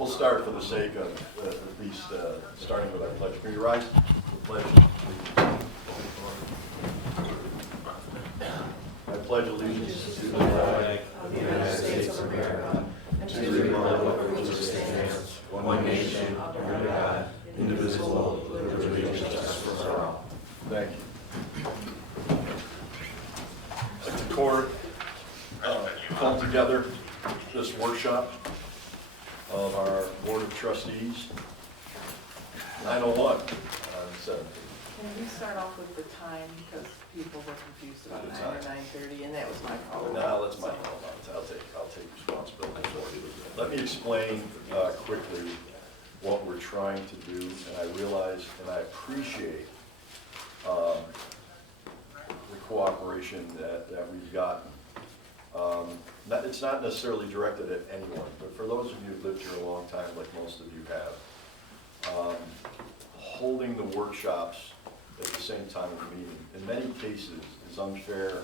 We'll start for the sake of at least starting with our pledge. Can you rise? The pledge, please. I pledge allegiance to the flag of the United States of America and to the republic for which it stands, one nation, under God, indivisible, with liberty and justice for all. Thank you. I'd like the court call together this workshop of our Board of Trustees. 9:01. Can you start off with the time, because people were confused about The 9 time. or 9:30, and that was my fault. No, that's my fault. I'll take responsibility for it. Let me explain quickly what we're trying to do, and I realize and I appreciate the cooperation that we've gotten. It's not necessarily directed at anyone, but for those of you who've lived here a long time, like most of you have, holding the workshops at the same time of the meeting, in many cases, is unfair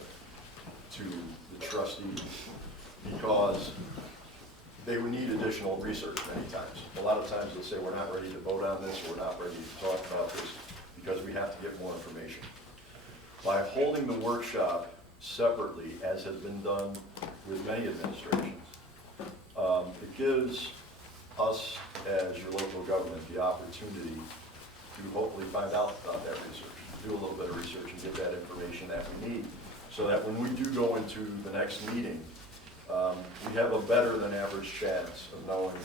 to the trustees because they would need additional research many times. A lot of times they'll say, we're not ready to vote on this, or we're not ready to talk about this, because we have to get more information. By holding the workshop separately, as has been done with many administrations, it gives us, as your local government, the opportunity to hopefully find out about that research, do a little bit of research and get that information that we need, so that when we do go into the next meeting, we have a better than average chance of knowing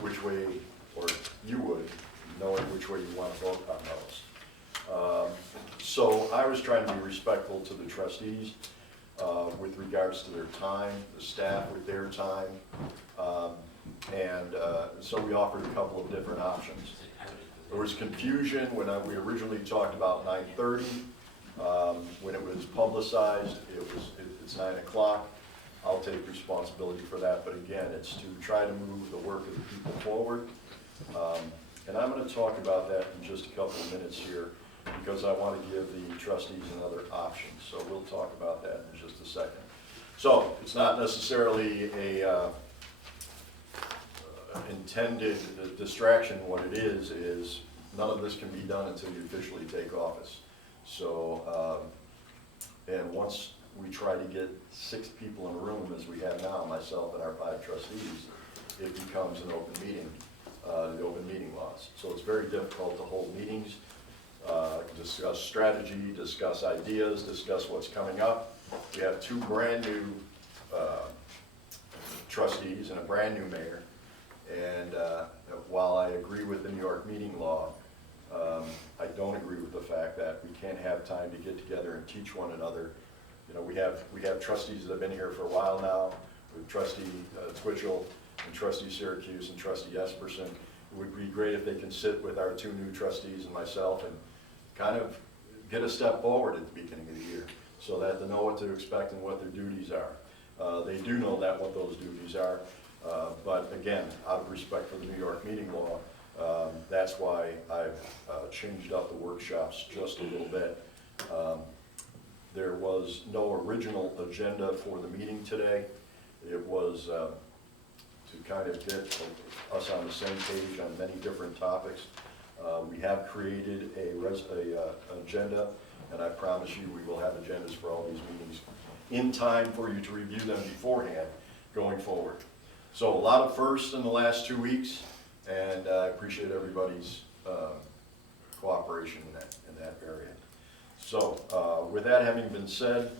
which way, or you would, knowing which way you want to vote on those. So I was trying to be respectful to the trustees with regards to their time, the staff with their time, and so we offered a couple of different options. There was confusion when we originally talked about 9:30. When it was publicized, it's 9 o'clock. I'll take responsibility for that, but again, it's to try to move the work of the people forward. And I'm going to talk about that in just a couple of minutes here, because I want to give the trustees another option. So we'll talk about that in just a second. So it's not necessarily a intended distraction. What it is none of this can be done until you officially take office. So, and once we try to get 6 people in a room, as we have now, myself and our 5 trustees, it becomes an open meeting, the open meeting laws. So it's very difficult to hold meetings, discuss strategy, discuss ideas, discuss what's coming up. We have 2 brand new trustees and a brand new mayor. And while I agree with the New York meeting law, I don't agree with the fact that we can't have time to get together and teach one another. You know, we have trustees that have been here for a while now, with Trustee Twitchell and Trustee Syracuse and Trustee Esperson. It would be great if they can sit with our 2 new trustees and myself and kind of get a step forward at the beginning of the year, so that they know what to expect and what their duties are. They do know that what those duties are, but again, out of respect for the New York meeting law, that's why I've changed up the workshops just a little bit. There was no original agenda for the meeting today. It was to kind of get us on the same page on many different topics. We have created a agenda, and I promise you we will have agendas for all these meetings in time for you to review them beforehand going forward. So a lot of firsts in the last 2 weeks, and I appreciate everybody's cooperation in that area. So with that having been said,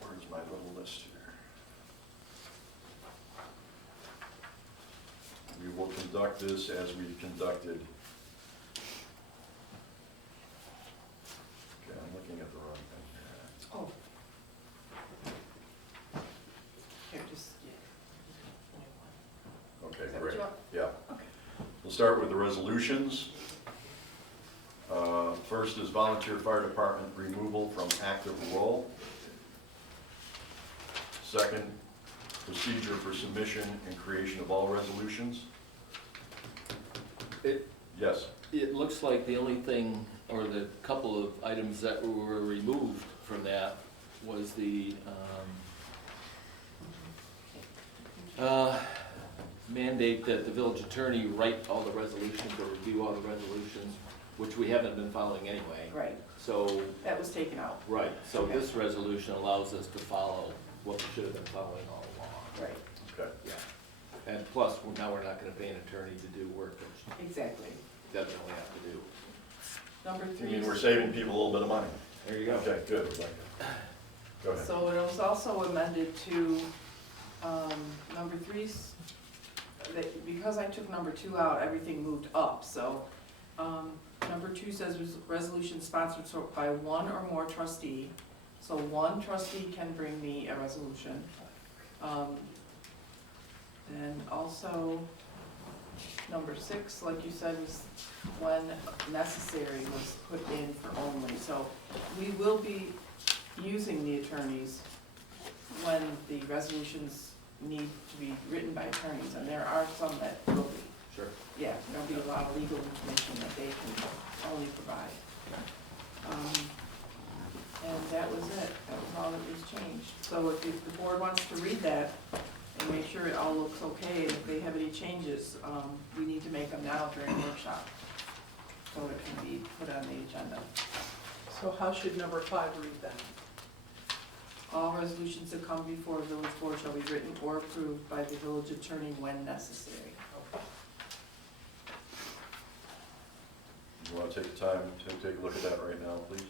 where's my little list here? We will conduct this as we've conducted. Okay, I'm looking at the wrong thing. Oh. Here, just, yeah. Okay, Is that what great. you want? Yeah. Okay. We'll start with the resolutions. First is volunteer fire department removal from active role. Second, procedure for submission and creation of all resolutions. Yes. It looks like the only thing, or the couple of items that were removed from that was the mandate that the village attorney write all the resolutions or review all the resolutions, which we haven't been following anyway. Right, So, that was taken out, right, so Okay. this resolution allows us to follow what we should have been following all along. right, Okay. Yeah. And plus, now we're not gonna pay an attorney to do work that we exactly. definitely have to do. Number I three. mean, we're saving people a little bit of money. There you go. Okay, good, Rebecca. Go ahead. So it was also amended to, number three, because I took number two out, everything moved up, so, number two says resolution sponsored by one or more trustee. So one trustee can bring me a resolution. And also, number six, like you said, was when necessary was put in for only. So we will be using the attorneys when the resolutions need to be written by attorneys, and there are some that will be. Sure. Yeah, there'll be a lot of legal information that they can only provide. And that was it, that was all that was changed. So if the board wants to read that and make sure it all looks okay, and if they have any changes, we need to make them now during workshop, so it can be put on the agenda. So how should number 5 read then? All resolutions that come before a village board shall be written or approved by the village attorney when necessary. You want to take the time to take a look at that right now, please?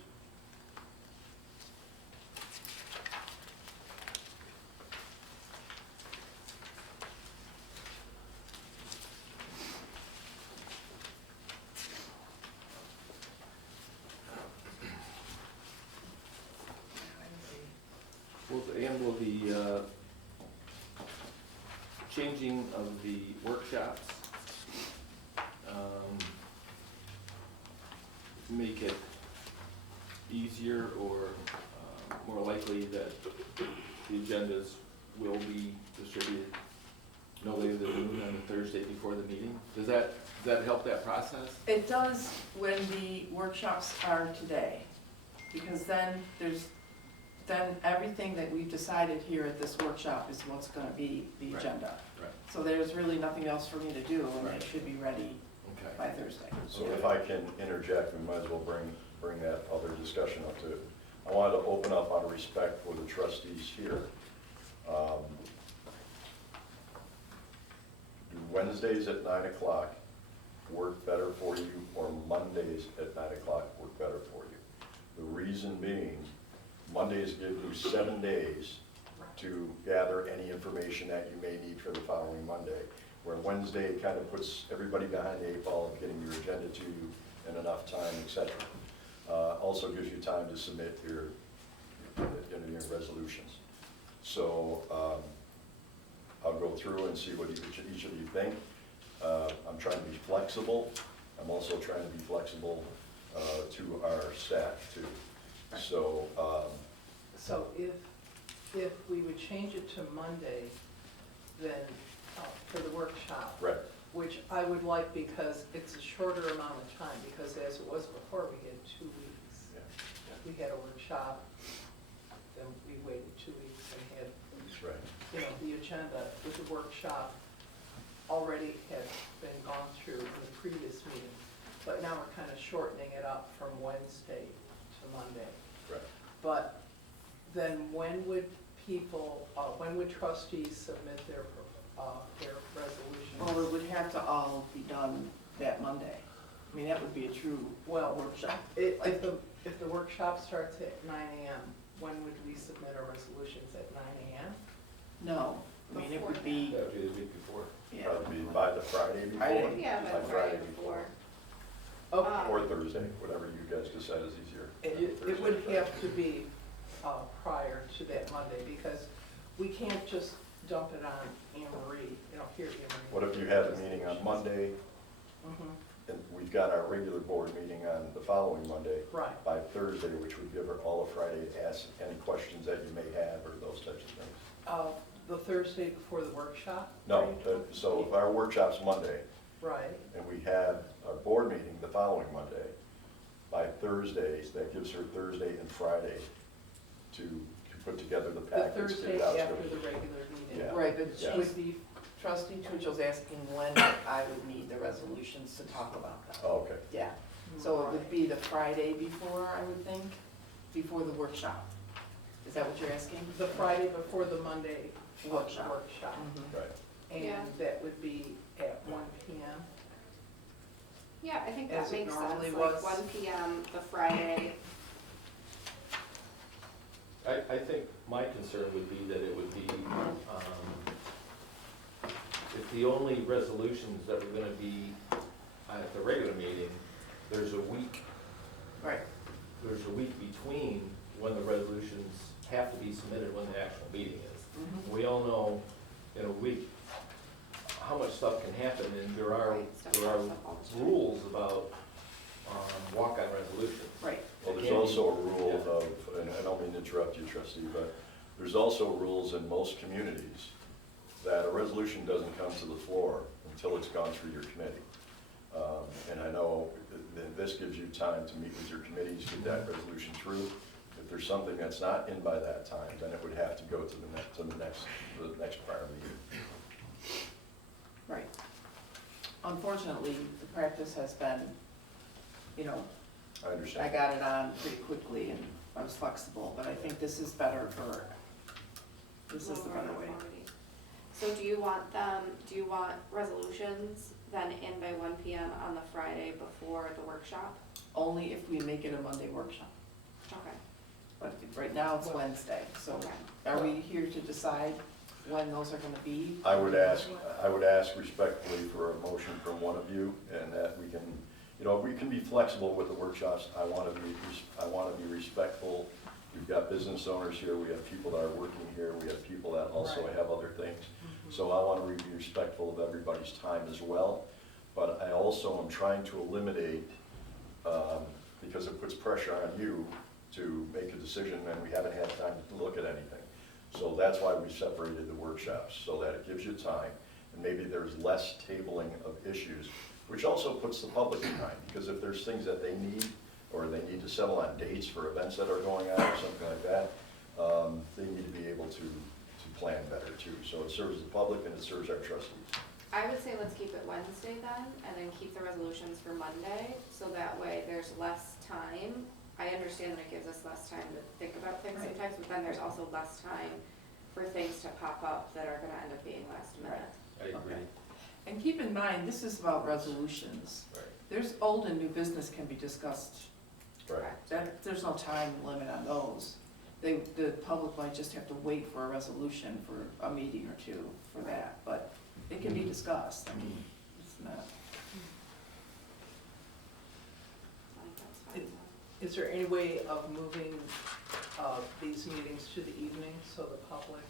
Will the changing of the workshops make it easier or more likely that the agendas will be distributed no later than noon on the Thursday before the meeting? Does that help that process? It does when the workshops are today, because then everything that we've decided here at this workshop is what's gonna be the Right. agenda. Right. So there's really nothing else for me to do, and Right. it should be ready Okay. by Thursday. So if I can interject, we might as well bring that other discussion up too. I wanted to open up out of respect for the trustees here. Do Wednesdays at 9 o'clock work better for you, or Mondays at 9 o'clock work better for you? The reason being, Mondays give you 7 days to gather any information that you may need for the following Monday, where Wednesday kind of puts everybody behind the 8 ball of getting your agenda to you in enough time, et cetera. Also gives you time to submit your resolutions. So I'll go through and see what each of you think. I'm trying to be flexible. I'm also trying to be flexible to our staff too. So, So if we would change it to Monday, then for the workshop, right, which I would like because it's a shorter amount of time, because as it was before, we had 2 weeks. yeah, We had a workshop, then we waited 2 weeks and had, that's right. the agenda with the workshop already had been gone through in the previous meeting. But now we're kind of shortening it up from Wednesday to Monday. Right. But then when would trustees submit their resolutions? Well, it would have to all be done that Monday. I mean, that would be a true workshop. If the workshop starts at 9 AM, when would we submit our resolutions at 9 AM? No, I mean, it would be, That would be the week before. yeah. Probably by the Friday before. Friday. Yeah, by Like Friday before. Okay. Or Thursday, whatever you guys decide is easier. It would have to be prior to that Monday, because we can't just dump it on Anne Marie, here, Anne Marie. What if you had a meeting on Monday, Mhm. and we've got our regular board meeting on the following Monday? Right. By Thursday, which would give her all of Friday to ask any questions that you may have, or those types of things. The Thursday before the workshop? No, so if our workshop's Monday, Right. and we have our board meeting the following Monday, by Thursday, that gives her Thursday and Friday to put together the The packets. Thursday get it out to after her. the regular meeting. Yeah. Right, but Yeah. Would be Trustee Tuchel's asking when I would need the resolutions to talk about them. Oh, okay. Yeah, so it would be the Friday before, I would think, before the workshop. Is that what you're asking? The Friday before the Monday Workshop. workshop. Mhm. Right. Yeah. And that would be at 1 PM. Yeah, I think As that it makes normally sense, was. like 1 PM the Friday. I think my concern would be that it would be, if the only resolutions that were gonna be at the regular meeting, there's a week Right, between when the resolutions have to be submitted, when the actual meeting is. Mhm. We all know in a week how much stuff can happen, and there are Right, stuff pops up all the time. rules about walk-on resolutions. right. Well, there's It can be- also a rule yeah. of, and I don't mean to interrupt you, trustee, but there's also rules in most communities that a resolution doesn't come to the floor until it's gone through your committee. And I know that this gives you time to meet with your committees, get that resolution through. If there's something that's not in by that time, then it would have to go to the next prior meeting. Right. Unfortunately, the practice has been, you know, I I understand. got it on pretty quickly and I was flexible, but I think this is better for, this is the lower better way. quality. So do you want resolutions then in by 1 PM on the Friday before the workshop? Only if we make it a Monday workshop, Okay, but right now it's Wednesday, so okay. are we here to decide when those are gonna be? I would ask respectfully for a motion from one of you, and that we can, you know, we can be flexible with the workshops. I want to be respectful. We've got business owners here, we have people that are working here, we have people that also Right. have other things. So I want to be respectful of everybody's time as well, but I also am trying to eliminate, because it puts pressure on you to make a decision, and we haven't had time to look at anything. So that's why we separated the workshops, so that it gives you time, and maybe there's less tabling of issues, which also puts the public behind, because if there's things that they need, or they need to settle on dates for events that are going on, or something like that, they need to be able to plan better too. So it serves the public and it serves our trustees. I would say let's keep it Wednesday then, and then keep the resolutions for Monday, so that way there's less time. I understand that it gives us less time to think about things Right. sometimes, but then there's also less time for things to pop up that are gonna end up being last minute. I agree. Okay. And keep in mind, this is about resolutions. Right. There's old and new business can be discussed, Right. there's no time limit on those. The public might just have to wait for a resolution for a meeting or two for that, but it can be discussed, I mean, it's not. I think that's fine. Is there any way of moving these meetings to the evening so the public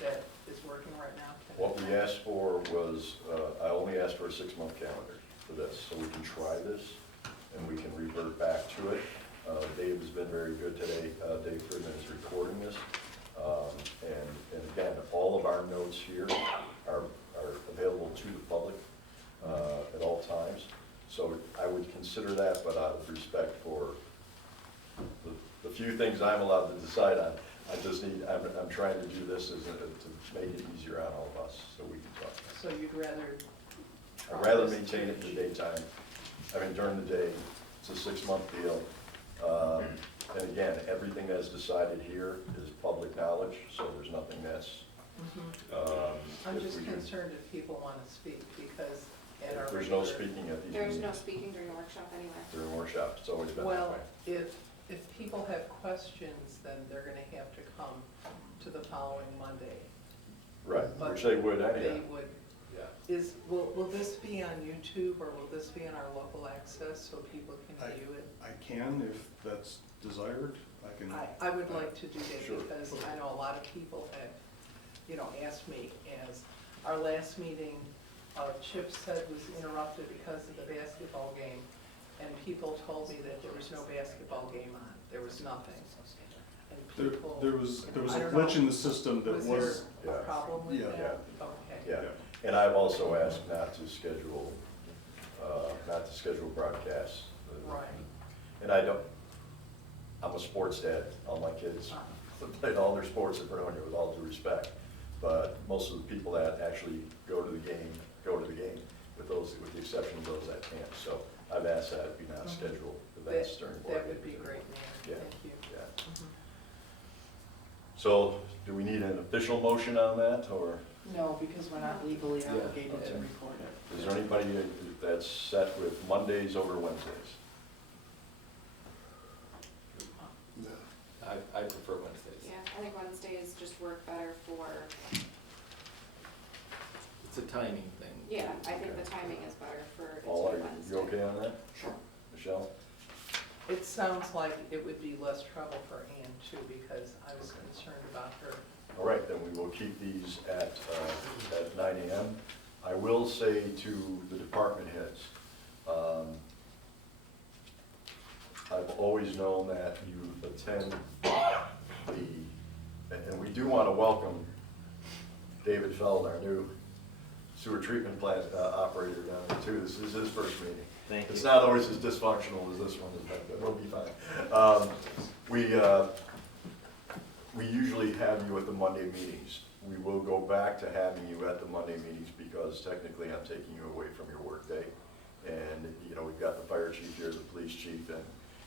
that is working right now can? What we asked for was, I only asked for a 6-month calendar for this, so we can try this and we can revert back to it. Dave has been very good today. Dave Friedman is recording this. And again, all of our notes here are available to the public at all times. So I would consider that, but out of respect for the few things I'm allowed to decide on, I'm trying to do this to make it easier on all of us, so we can talk. So you'd rather? I'd rather maintain it in the daytime, during the day. It's a 6-month deal. And again, everything that's decided here is public knowledge, so there's nothing that's, I'm if just we- concerned if people want to speak, because at our there's no regular- speaking at these There's no meetings speaking during the workshop anyway. during workshops, it's always been that Well, way. if people have questions, then they're gonna have to come to the following Monday. Right, but which they would They anyhow. would, Yeah. will this be on YouTube, or will this be on our local access so people can view it? I can, if that's desired, I can. I would like to do that, Sure. because I know a lot of people have, asked me, as our last meeting, Chip said was interrupted because of the basketball game, and people told me that there was no basketball game on, there was nothing. And people. There was a I don't glitch know. in the system that was, Was there a Yeah. problem with Yeah. that? Okay. Yeah, and I've also asked not to schedule broadcasts. Right. And I'm a sports dad, all my kids played all their sports at Fredonia, with all due respect. but most of the people that actually go to the game, with the exception of those that can't. So I've asked that it be not scheduled events during board That would be meetings. great, Yeah. Mayor, thank you. Yeah. Mhm. So do we need an official motion on that, or No, because we're not legally Yeah, obligated to okay. report it. is there anybody that's set with Mondays over Wednesdays? I prefer Wednesdays. Yeah, I think Wednesdays just work better for, It's a timing thing. yeah, I think the timing is better for it to Paul, be are Wednesday. you okay on that? Sure. Michelle? It sounds like it would be less trouble for Ann too, because I was concerned about her. All right, then we will keep these at 9 AM. I will say to the department heads, I've always known that you attend and we do want to welcome David Feld, our new sewer treatment plant operator down there too. This is his first meeting. Thank It's you. not always as dysfunctional as this one is, but we'll be fine. We usually have you at the Monday meetings. We will go back to having you at the Monday meetings because technically I'm taking you away from your workday. And, you know, we've got the fire chief here, the police chief,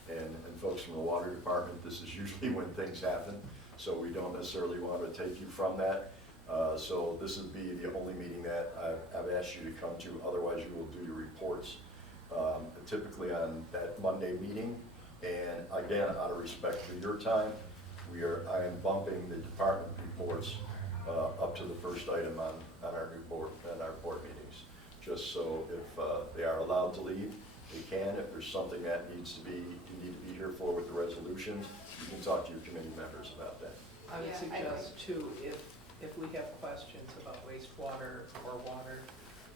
and folks from the water department. This is usually when things happen, so we don't necessarily want to take you from that. So this would be the only meeting that I've asked you to come to. Otherwise, you will do your reports typically on that Monday meeting. And again, out of respect for your time, I am bumping the department reports up to the first item on our board meetings. Just so if they are allowed to leave, they can. If there's something that you need to be here for with the resolutions, you can talk to your committee members about that. I would Yeah, I suggest too, if we have questions about wastewater or water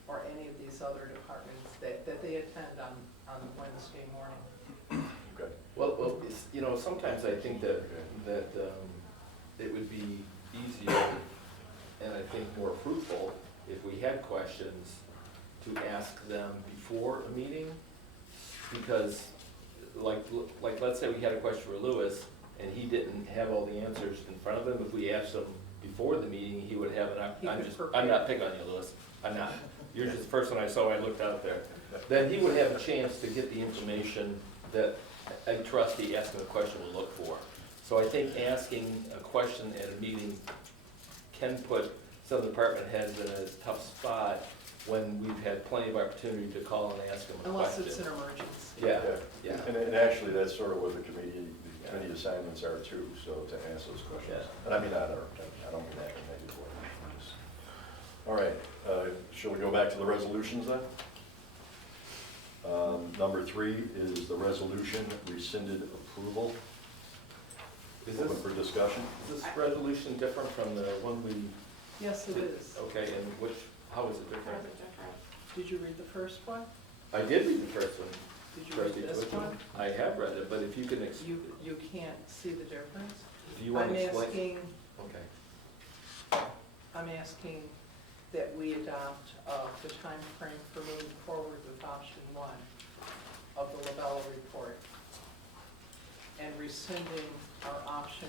or any of these other departments, that they attend on Wednesday morning. Okay. Well, you know, sometimes I think that it would be easier and I think more fruitful if we had questions to ask them before a meeting. Because like let's say we had a question for Lewis and he didn't have all the answers in front of him. If we asked him before the meeting, he would have He could I'm not picking on you, Lewis. I'm not. You're just the first one I saw, I looked out there. Then he would have a chance to get the information that a trustee asking a question would look for. So I think asking a question at a meeting can put some department heads in a tough spot when we've had plenty of opportunity to call and ask them a Unless question. it's an emergency. Yeah, yeah. And actually, that's sort of what the committee assignments are too, so to answer those questions. Yeah. And I mean, I don't mean that in a negative way. All right, shall we go back to the resolutions then? Number 3 is the resolution rescinded approval. Is Open this, for discussion. is this resolution different from the one we, Yes, it is. okay, and how is it different? How's it different? Did you read the first one? I did read the first one. Did you Trustee read this Twitchell. one? I have read it, but if you can, You can't see the difference? do you want to explain? I'm asking, Okay. I'm asking that we adopt the time frame for moving forward with option 1 of the Labella report and rescinding our option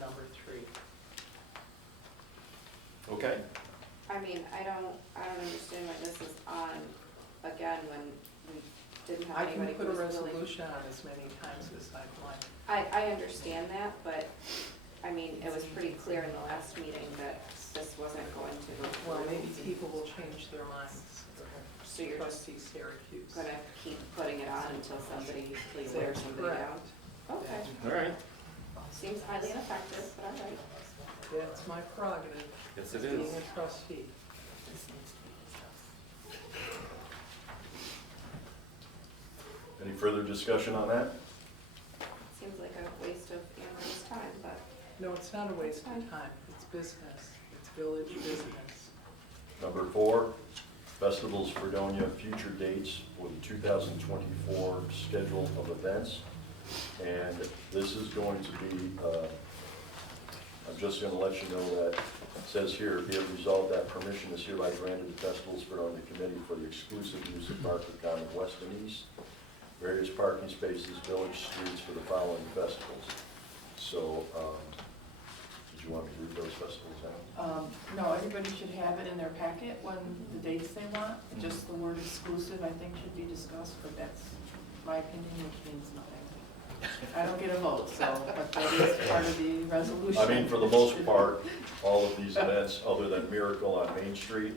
number 3. Okay. I mean, I don't understand why this is on again when we didn't I have can anybody put who a was willing. resolution on as many times as I'd like. I understand that, but, I mean, it was pretty clear in the last meeting that this wasn't going to go through. Well, maybe people will change their minds. So you're just Trustee Syracuse. gonna keep putting it on until somebody That's wears somebody down? correct. Okay, All right. seems highly ineffective, but all right. That's my prerogative, Yes, it being is. a trustee. Any further discussion on that? Seems like a waste of Amber's time, but No, it's not a waste of time. It's business. It's village business. Number 4, Festivals Fredonia, future dates for the 2024 schedule of events. And this is going to be, I'm just going to let you know that it says here, be it resolved that permission is hereby granted to Festivals Fredonia Committee for the exclusive use of Barker County West and East, various parking spaces, village streets for the following festivals. So, did you you want me to read those festivals out? No, everybody should have it in their packet when the dates they want. Just the word exclusive, I think, should be discussed, but that's my opinion, which means nothing. I don't get a vote, so, but that is part of the resolution. I mean, for the most part, all of these events, other than Miracle on Main Street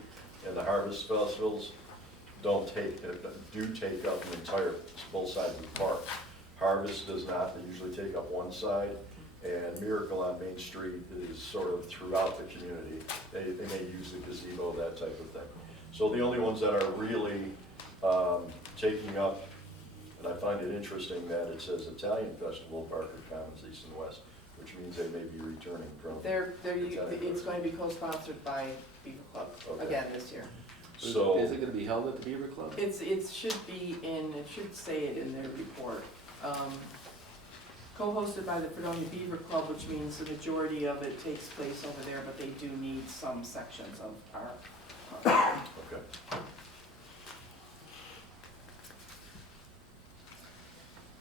and the Harvest Festivals, do take up the entire, both sides of the park. Harvest does not, they usually take up one side, and Miracle on Main Street is sort of throughout the community. They may use the gazebo, that type of thing. So the only ones that are really taking up, and I find it interesting that it says Italian Festival, Barker Commons, East and West, which means they may be returning from. It's going to be co-sponsored by Beaver Club Okay. again this year. So, Is it gonna be held at the Beaver Club? It should be in, it should say it in their report. Co-hosted by the Fredonia Beaver Club, which means the majority of it takes place over there, but they do need some sections of our. okay.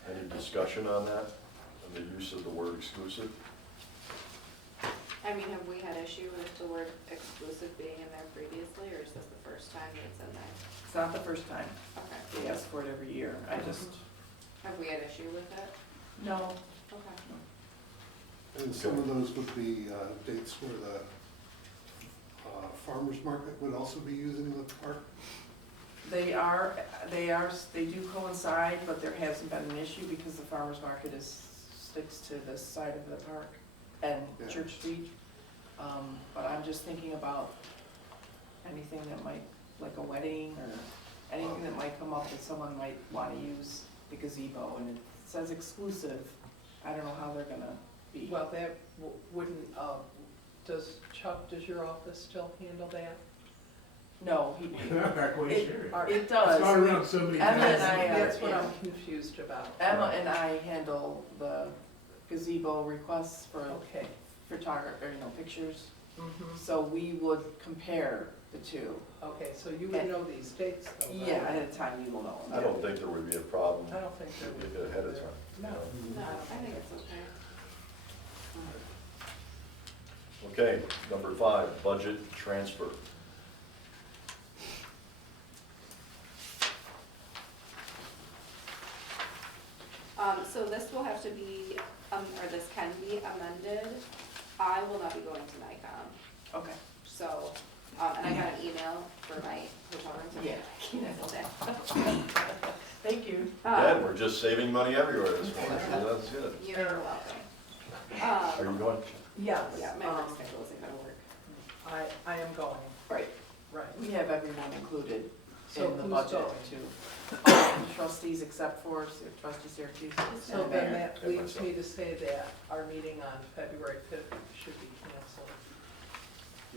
Any discussion on that, on the use of the word exclusive? I mean, have we had issue with the word exclusive being in there previously, or is this the first time that it's in there? It's not the first time. Okay. They ask for it every year. I just, Have we had issue with it? no. Okay. And some of those would be dates where the farmer's market would also be using the park. They do coincide, but there hasn't been an issue because the farmer's market sticks to this side of the park and Yeah. Church Street. But I'm just thinking about anything that might, like a wedding or anything that might come up that someone might wanna use the gazebo, and it says exclusive. I don't know how they're gonna be. Well, that wouldn't, does your office still handle that? No, Back when it, Sherry. it does. It's gone around so many Emma times. and I, That's what yeah. I'm confused about. Emma and I handle the gazebo requests for Okay. photography, or, pictures. Mhm. So we would compare the two. Okay, so you would know these dates though? right? Yeah, ahead of time you will know. I don't think there would be a problem I don't think there would be. ahead of time. No. No, I think it's okay. Okay, number 5, budget transfer. So this will have to be, or this can be amended. I will not be going to NICOM, Okay. so, and I got an email for my hotel room. so Yeah. cancel that. Thank you. Again, we're just saving money everywhere this morning, so that's good. You're welcome. Are you going? Yes, Yeah, my work schedule isn't gonna work. I am going, Right. right. We have everyone included So in the who's budget going? too. All the trustees except for Trustee Syracuse. So and then Mayor. that leads me to say that our meeting on February 5th should be canceled.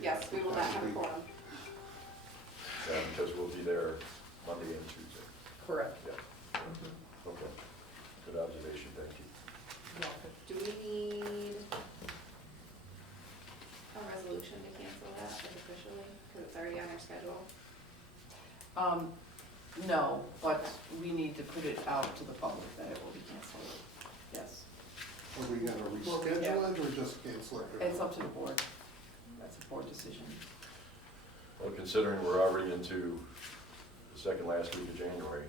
Yes, we will not have a quorum. Yeah, because we'll be there Monday and Tuesday. Correct. Yeah, Mhm. okay. Good observation, thank you. Welcome. Do we need a resolution to cancel that officially, because it's already on our schedule? No, but we need to put it out to the public that it will be canceled. Yes. Are we gonna reschedule it or just cancel it? It's up to the board. That's a board decision. Well, considering we're already into the second last week of January,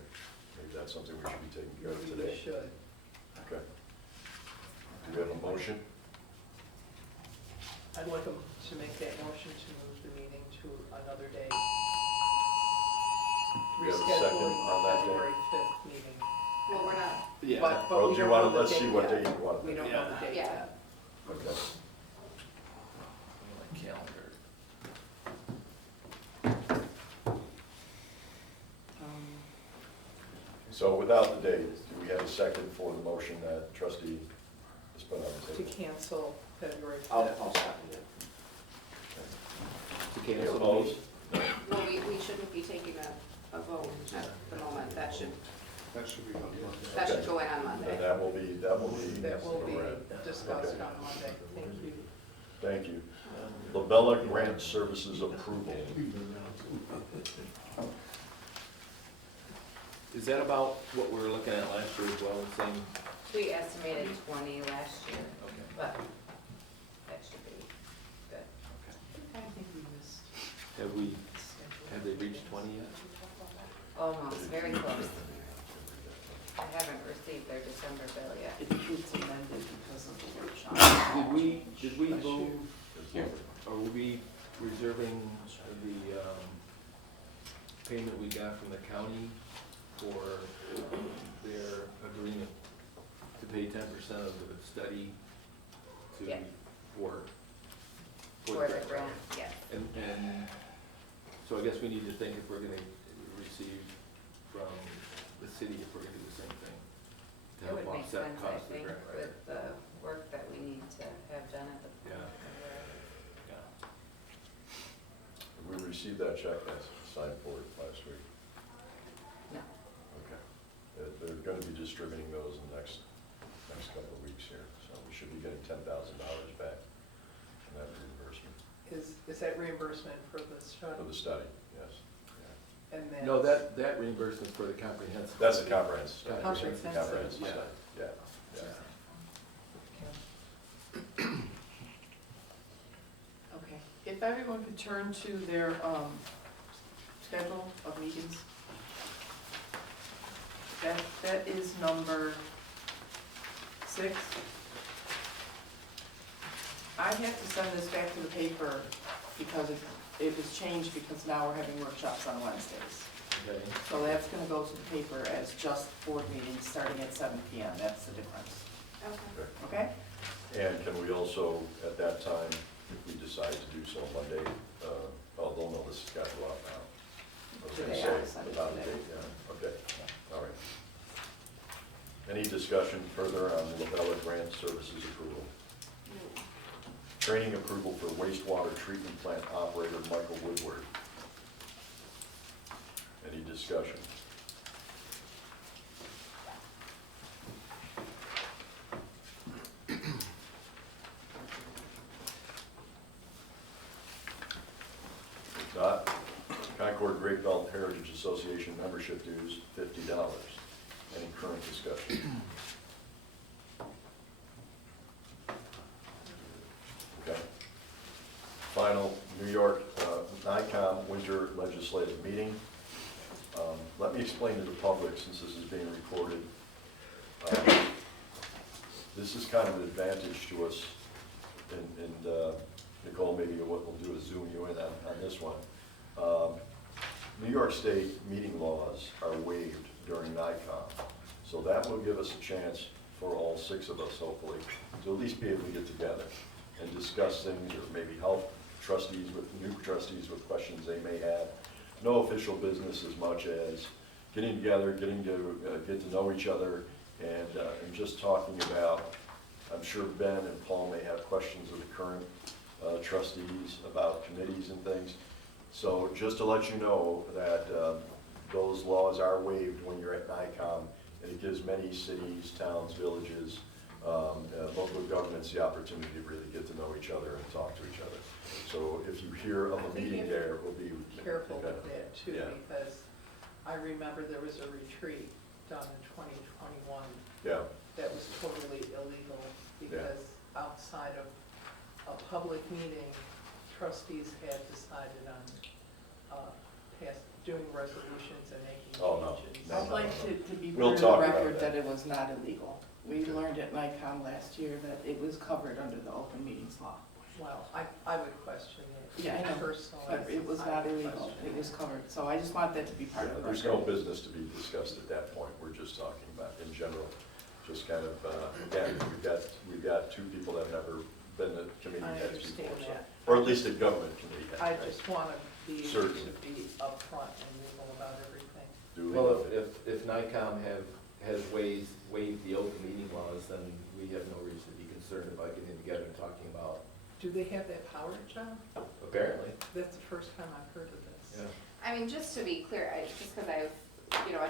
maybe that's something we should be taking care of We today. should. Okay. Do we have a motion? I'd like to make that motion to move the meeting to another day. Do we have a second Rescheduling on that day? February 5th meeting. Well, we're not, Yeah. But Well, we do you don't want know to, the let's see date what yet. day you want. We don't know the date Yeah. yet. Okay. Calendar. So without the date, do we have a second for the motion that trustee has put on the To table? cancel February 5th. I'll second it. To Any cancel the opposed? meeting? well, we shouldn't be taking a vote at the moment, that should That should be on Monday. That should Okay. go in on And Monday. that will be That will be where we're at. discussed Okay. on Monday. Thank you. Thank you. Labella Grant Services approval. Is that about what we were looking at last year as well, the same? We estimated 20 last year, Okay. but that should be. have they reached 20 yet? Almost, very close. I haven't received their December bill yet. It's amended because of the workshop. Did we move, are we reserving the payment we got from the county for their agreement to pay 10% of the study to, Yeah. for For the grant, yes. And so I guess we need to think if we're gonna receive from the city, if we're gonna do the same thing. To It help would make offset sense, I cost of the think, grant, right? with the work that we need to have done at the. Yeah. Yeah. We received that check that's signed for it last week. No. Okay. They're gonna be distributing those in the next couple of weeks here, so we should be getting $10,000 back from that reimbursement Is that reimbursement for the for the study? study, yes. Yeah. And then. No, that reimbursement's for the comprehensive. That's the comprehensive study. Comprehensive. Comprehensive Yeah. study, yeah, yeah. Okay, if everyone could turn to their schedule of meetings. That is number 6. I have to send this back to the paper because it was changed because now we're having workshops on Wednesdays. Okay. So that's gonna go to the paper as just board meetings starting at 7 PM, that's the difference, Okay. okay? And can we also, at that time, if we decide to do so Monday, they'll know the schedule out now. I was gonna Today, say, I'll send it without a today. date, yeah, okay, all right. Any discussion further on the Labella Grant Services approval? Training approval for wastewater treatment plant operator Michael Woodward. Any discussion? If not, Concord Great Belt Heritage Association membership dues, $50. Any current discussion? Okay. Final New York NICOM winter legislative meeting. Let me explain to the public, since this is being recorded. This is kind of an advantage to us, and Nicole, maybe what we'll do is zoom you in on this one. New York State meeting laws are waived during NICOM, so that will give us a chance for all 6 of us, hopefully, to at least be able to get together and discuss things, or maybe help new trustees with questions they may have. No official business as much as getting together, getting to get to know each other, and just talking about, I'm sure Ben and Paul may have questions of the current trustees about committees and things. So just to let you know that those laws are waived when you're at NICOM, and it gives many cities, towns, villages, local governments the opportunity to really get to know each other and talk to each other. So if you hear of a meeting there, we'll be Careful with that too, Yeah. because I remember there was a retreat done in 2021 Yeah, that was totally illegal because outside of a public meeting, trustees had decided on doing resolutions and making Oh, no. changes. No, I'd like to be We'll clear talk on the about record that. that it was not illegal. We learned at NICOM last year that it was covered under the open meetings law. Well, I would question it. Yeah, I know, Personally. but it was I not would illegal, question it was covered, so I just want that to be part of the there's record. no business to be discussed at that point. We're just talking about, in general, just kind of, again, we've got 2 people that have never been to committee I heads understand before, so. that. Or at least a government committee head. I right? just want to be able Certainly. to be upfront and legal about everything. Duly Well, noted. if NICOM has waived the open meeting laws, then we have no reason to be concerned about getting together and talking about, Do they have that power, John? apparently. That's the first time I've heard of this. Yeah. I mean, just to be clear, just because I've,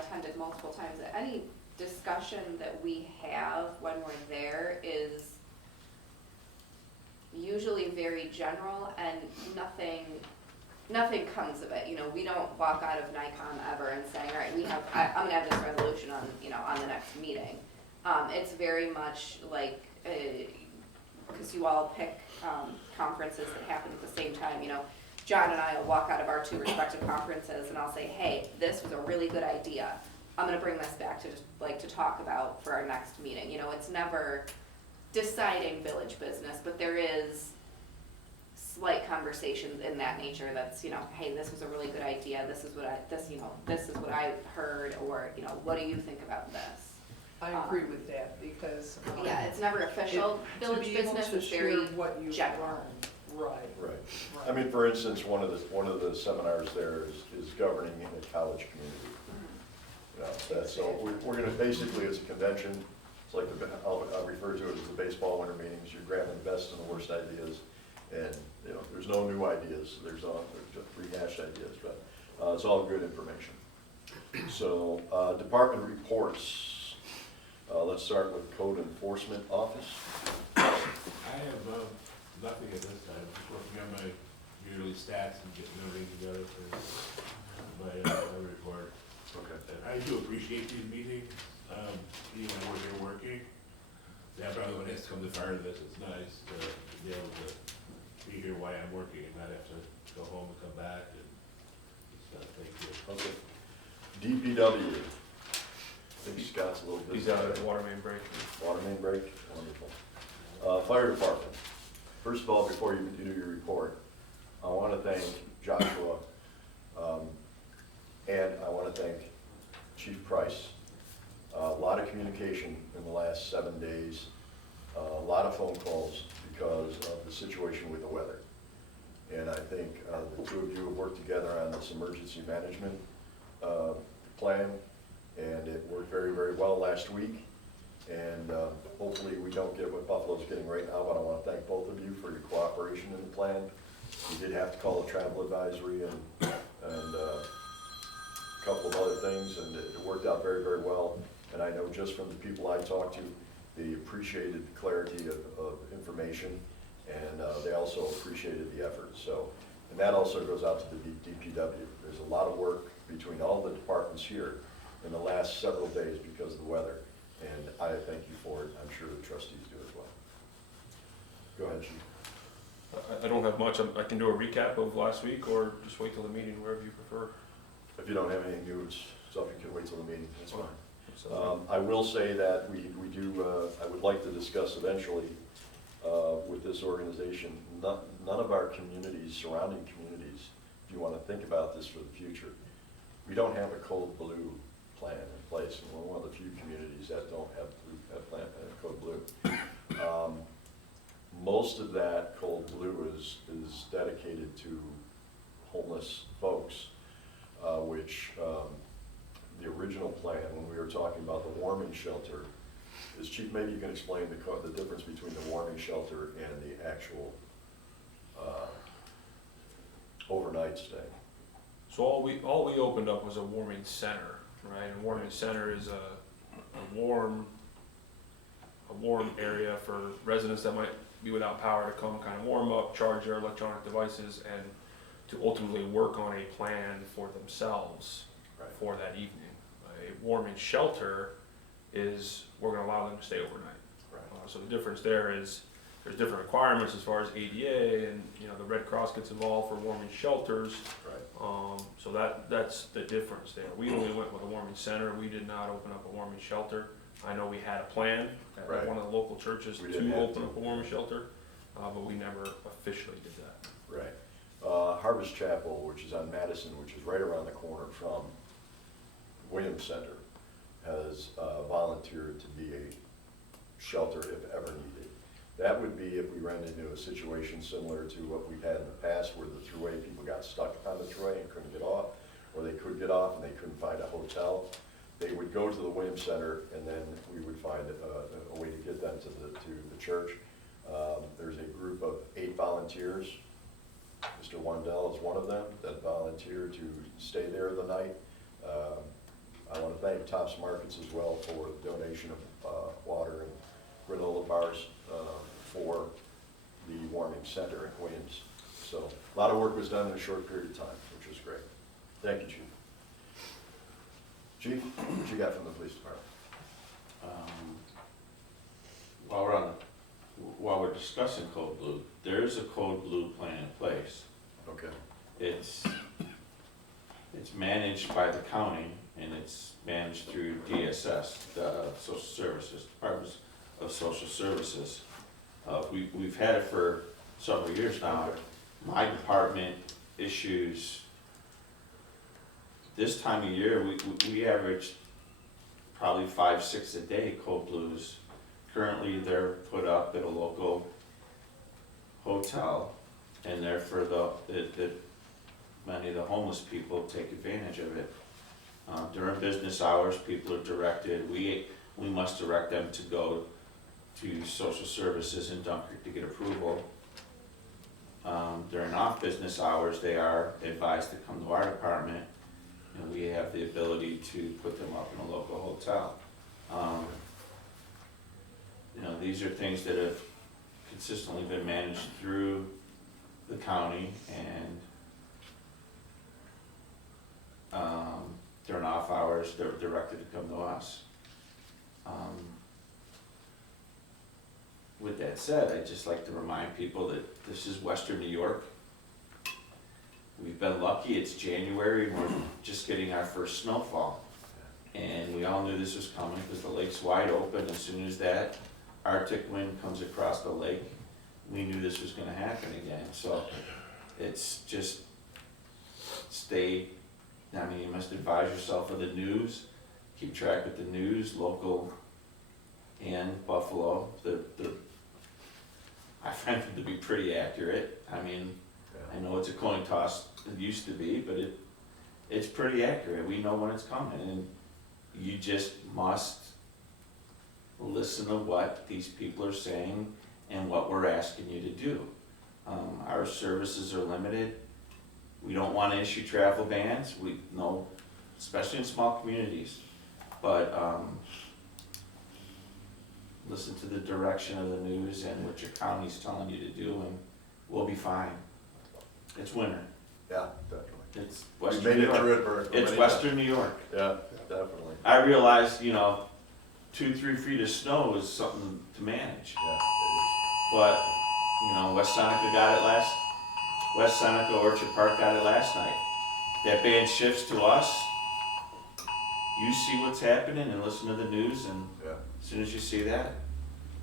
attended multiple times, any discussion that we have when we're there is usually very general and nothing comes of it. We don't walk out of NICOM ever and saying, all right, I'm gonna have this resolution on, on the next meeting. It's very much like, because you all pick conferences that happen at the same time, John and I will walk out of our two respective conferences and I'll say, hey, this was a really good idea. I'm gonna bring this back to just like to talk about for our next meeting. You know, it's never deciding village business, but there is slight conversations in that nature that's, you know, hey, this was a really good idea, this is what I heard, or, you know, what do you think about this? I agree with that, because. Yeah, it's never official village business, it's very what you general. learned, right. Right. I mean, for instance, one of the seminars there is governing in a college community. You know, so we're gonna, basically, it's a convention, it's like I'll refer to it as the baseball winter meetings, you're grabbing the best and the worst ideas, and, you know, there's no new ideas, there's just rehashed ideas, but it's all good information. So, department reports, let's start with Code Enforcement Office. I have nothing at this time, just working on my yearly stats and getting everything together for my report. Okay. And I do appreciate these meetings, even when we're working. Yeah, probably when it has to come to fire this, it's nice to be able to be here while I'm working and not have to go home and come back and stuff. Thank you. Okay. DPW. I think Scott's a little busy. He's out at the water main break. Water main break, wonderful. Fire department. First of all, before you do your report, I want to thank Joshua, and I want to thank Chief Price. A lot of communication in the last 7 days, a lot of phone calls because of the situation with the weather. And I think the two of you have worked together on this emergency management plan, and it worked very, very well last week. And hopefully we don't get what Buffalo's getting right now, but I want to thank both of you for your cooperation in the plan. We did have to call a travel advisory and a couple of other things, and it worked out very, very well. And I know just from the people I talked to, they appreciated the clarity of information, and they also appreciated the effort. So, and that also goes out to the DPW. There's a lot of work between all the departments here in the last several days because of the weather. And I thank you for it. I'm sure the trustees do as well. Go ahead, Chief. I don't have much. I can do a recap of last week or just wait till the meeting, wherever you prefer. If you don't have anything new, it's something you can wait till the meeting. That's fine. So, I will say that we do, I would like to discuss eventually with this organization, none of our communities, surrounding communities, if you want to think about this for the future, we don't have a cold blue plan in place, and we're one of the few communities that don't have code blue. Most of that cold blue is dedicated to homeless folks, which the original plan, when we were talking about the warming shelter, is, Chief, maybe you can explain the difference between the warming shelter and the actual overnight stay. so all we opened up was a warming center, right? And warming center is a warm area for residents that might be without power to come kind of warm up, charge their electronic devices, and to ultimately work on a plan for themselves for that evening. A warming shelter is, we're gonna allow them to stay overnight. So the difference there is, there's different requirements as far as ADA, and, you know, the Red Cross gets involved for warming shelters. So that's the difference there. We only went with a warming center. We did not open up a warming shelter. I know we had a plan at one of the local churches We didn't to have open to. up a warming shelter, but we never officially did that. Right. Harvest Chapel, which is on Madison, which is right around the corner from Williams Center, has volunteered to be a shelter if ever needed. That would be if we ran into a situation similar to what we've had in the past, where the thruway people got stuck on the thruway and couldn't get off, or they could get off and they couldn't find a hotel. They would go to the Williams Center, and then we would find a way to get them to the church. There's a group of 8 volunteers. Mr. Wandell is one of them that volunteered to stay there the night. I want to thank Tops Markets as well for the donation of water and granola bars for the warming center at Williams. So a lot of work was done in a short period of time, which was great. Thank you, Chief. Chief, what you got from the police department? While we're discussing Code Blue, there is a Code Blue plan in place. Okay. it's managed by the county, and it's managed through DSS, the Social Services, Department of Social Services. We've had it for several years now. My department issues, this time of year, we average probably 5, 6 a day, cold blues. Currently, they're put up at a local hotel, and they're for many of the homeless people take advantage of it. During business hours, people are directed, we must direct them to go to social services in Dunkirk to get approval. During off-business hours, they are advised to come to our department, and we have the ability to put them up in a local hotel. These are things that have consistently been managed through the county, and during off hours, they're directed to come to us. With that said, I'd just like to remind people that this is Western New York. We've been lucky, it's January, and we're just getting our first snowfall. And we all knew this was coming because the lake's wide open. As soon as that Arctic wind comes across the lake, we knew this was gonna happen again. So it's just you must advise yourself of the news, keep track of the news, local and Buffalo. I find them to be pretty accurate. I mean, I know it's a coin toss, it used to be, but it's pretty accurate. We know when it's coming, and you just must listen to what these people are saying and what we're asking you to do. Our services are limited. We don't want to issue travel bans. We know, especially in small communities, but listen to the direction of the news and what your county's telling you to do, and we'll be fine. It's winter. Yeah, definitely. It's We Western made New it York. through it for It's many Western times. New York. Yeah, definitely. I realize, 2-3 feet of snow is something to manage. Yeah, But, West Seneca Orchard Park got it last night. That ban shifts to us. You see what's happening and listen to the news, and yeah. as soon as you see that,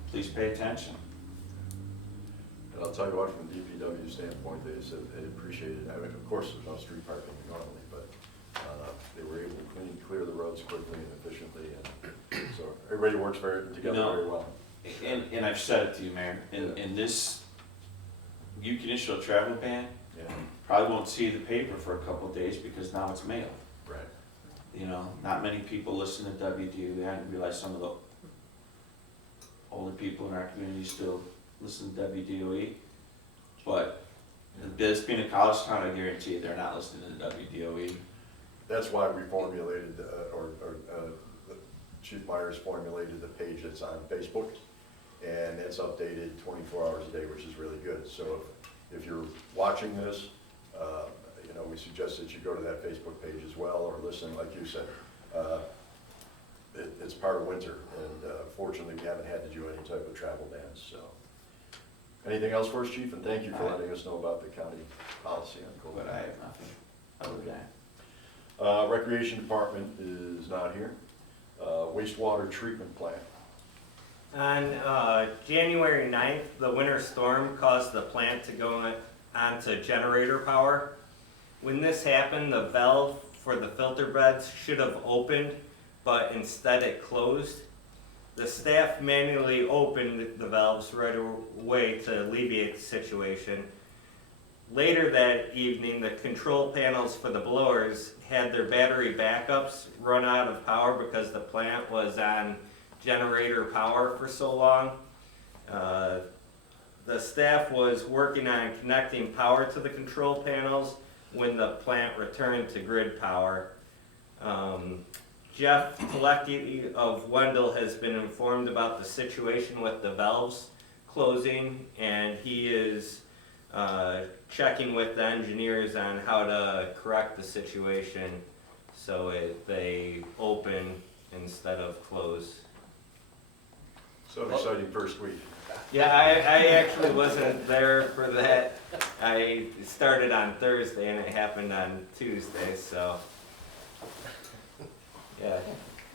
please pay attention. And I'll tell you what, from the DPW standpoint, they said they appreciated it. I mean, of course, there's no street parking normally, but they were able to clear the roads quickly and efficiently, and so everybody works together very well. And I've said it to you, Mayor, in this, you can issue a travel ban, Yeah, probably won't see the paper for a couple of days because now it's mailed. right. Not many people listen to WDU. I didn't realize some of the older people in our community still listen to WDOE. But this being a college town, I guarantee you they're not listening to WDOE. That's why we formulated, Chief Myers formulated the page that's on Facebook, and it's updated 24 hours a day, which is really good. So if you're watching this, we suggest that you go to that Facebook page as well, or listen, like you said. It's part of winter, and fortunately, we haven't had to do any type of travel bans, so. Anything else for us, Chief? And thank you for letting us know about the county policy on cold. But I have nothing other than that. Recreation Department is not here. Wastewater treatment plant. On January 9th, the winter storm caused the plant to go onto generator power. When this happened, the valve for the filter beds should have opened, but instead it closed. The staff manually opened the valves right away to alleviate the situation. Later that evening, the control panels for the blowers had their battery backups run out of power because the plant was on generator power for so long. The staff was working on connecting power to the control panels when the plant returned to grid power. Jeff Pilecki of Wendell has been informed about the situation with the valves closing, and he is checking with the engineers on how to correct the situation so they open instead of close. So exciting first week. Yeah, I actually wasn't there for that. I started on Thursday and it happened on Tuesday, so. Yeah,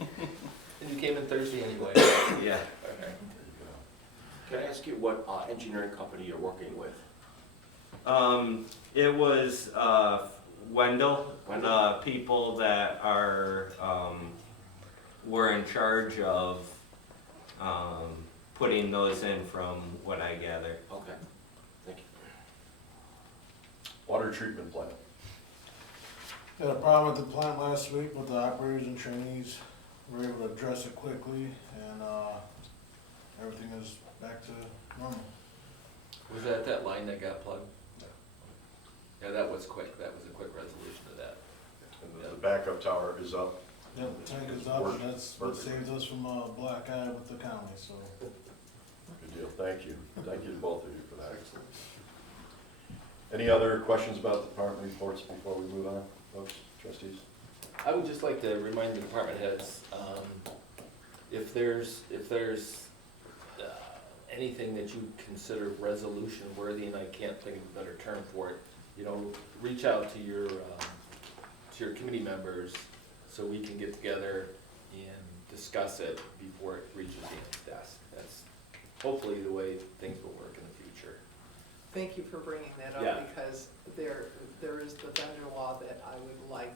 And you came in Thursday anyway. yeah. Can I ask you what engineering company you're working with? It was, Wendell, people that are, were in charge of, putting those in from what I gather. Okay, thank you. Water treatment plant. Had a problem at the plant last week with the operators and trainees. We were able to address it quickly, and everything is back to normal. Was that line that got plugged? Yeah, that was quick. That was a quick resolution of that. And the backup tower is up. Yep, the tank is up, and that's what saved us from a black eye with the county, so. Good deal, thank you. Thank you to both of you for that. Any other questions about the department reports before we move on, folks, trustees? I would just like to remind the department heads, if there's anything that you consider resolution worthy, and I can't think of a better term for it, you know, reach out to your committee members so we can get together and discuss it before it reaches Ian's desk. That's hopefully the way things will work in the future. Thank you for bringing that up, Yeah. because there is the vendor law that I would like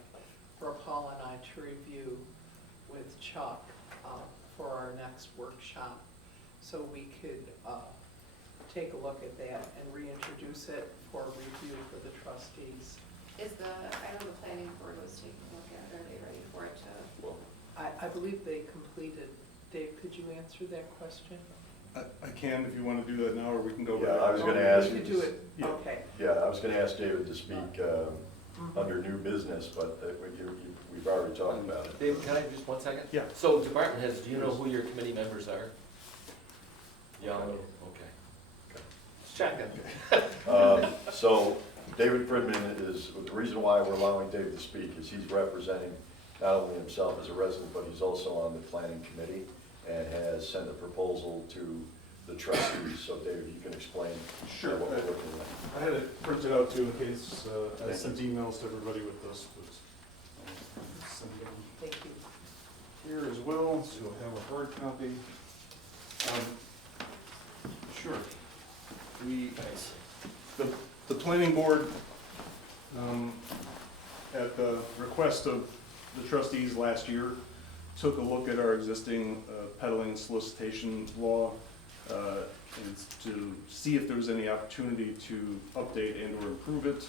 for Paul and I to review with Chuck for our next workshop, so we could take a look at that and reintroduce it for review for the trustees. I know the planning board was taking a look at it, are they ready for it to? Well, I believe they completed. Dave, could you answer that question? I can if you want to do that now, or we can go back. Yeah, I was gonna Oh, ask we you could do to- it, Yeah. okay. Yeah, I was gonna ask David to speak under new business, but we've already talked about it. Dave, can I just 1 second? Yeah. So department heads, do you know who your committee members are? Yeah, okay. Just checking. So David Fridman is, the reason why we're allowing David to speak is he's representing not only himself as a resident, but he's also on the planning committee and has sent a proposal to the trustees. So David, you can explain Sure. what we're looking at. I had it printed out too in case, I Thank sent emails to everybody with this, but I'll send them Thank you. here as well, so you'll have a hard copy. Sure. The planning board, at the request of the trustees last year, took a look at our existing peddling and solicitation law and to see if there was any opportunity to update and or improve it.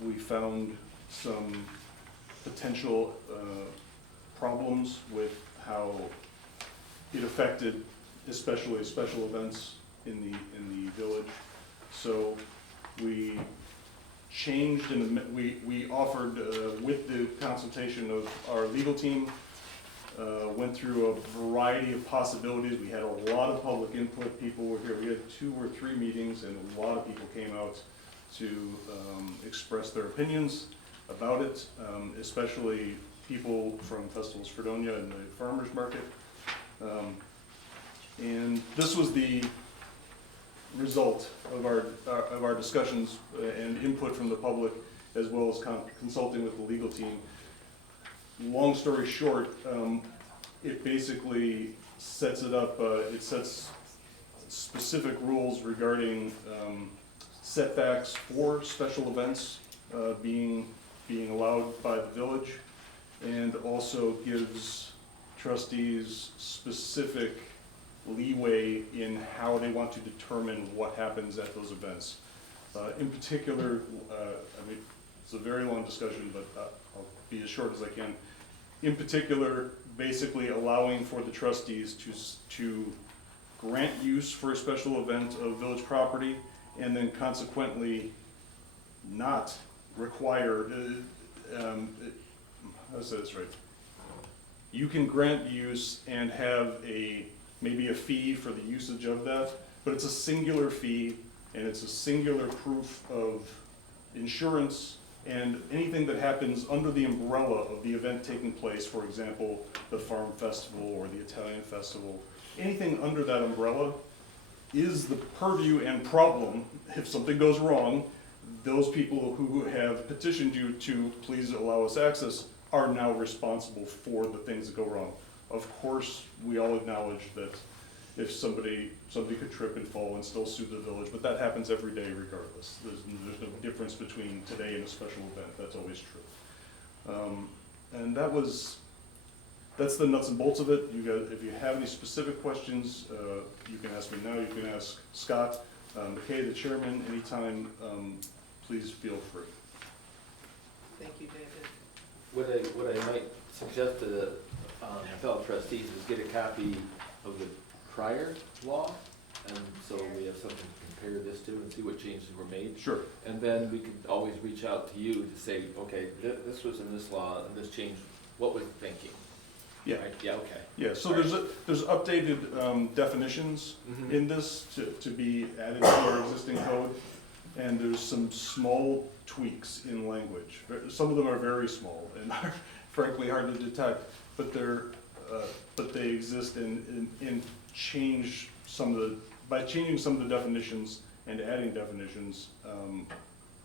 We found some potential problems with how it affected especially special events in the village. So we changed and we offered, with the consultation of our legal team, went through a variety of possibilities. We had a lot of public input. People were here. We had 2 or 3 meetings and a lot of people came out to express their opinions about it, especially people from Festivals Fredonia and the farmers market. And this was the result of our discussions and input from the public, as well as consulting with the legal team. Long story short, it basically sets it up, it sets specific rules regarding setbacks for special events being allowed by the village, and also gives trustees specific leeway in how they want to determine what happens at those events. In particular, I mean, it's a very long discussion, but I'll be as short as I can. In particular, basically allowing for the trustees to grant use for a special event of village property, and then consequently not require, how do I say this right? You can grant use and have maybe a fee for the usage of that, but it's a singular fee and it's a singular proof of insurance, and anything that happens under the umbrella of the event taking place, for example, the farm festival or the Italian festival, anything under that umbrella is the purview and problem. If something goes wrong, those people who have petitioned you to please allow us access are now responsible for the things that go wrong. Of course, we all acknowledge that if somebody could trip and fall and still sue the village, but that happens every day regardless. There's no difference between today and a special event, that's always true. And that's the nuts and bolts of it. If you have any specific questions, you can ask me now, you can ask Scott, McKay, the chairman, anytime, please feel free. Thank you, David. What I might suggest to the fellow trustees is get a copy of the prior law, and so we have something to compare this to and see what changes were made. Sure. And then we could always reach out to you to say, okay, this was in this law, and this changed, what was the thinking? Yeah. Right? Yeah, okay. Yeah, so there's updated definitions Mhm. in this to be added to our existing code, and there's some small tweaks in language. Some of them are very small and are frankly hard to detect, but they exist and change by changing some of the definitions and adding definitions,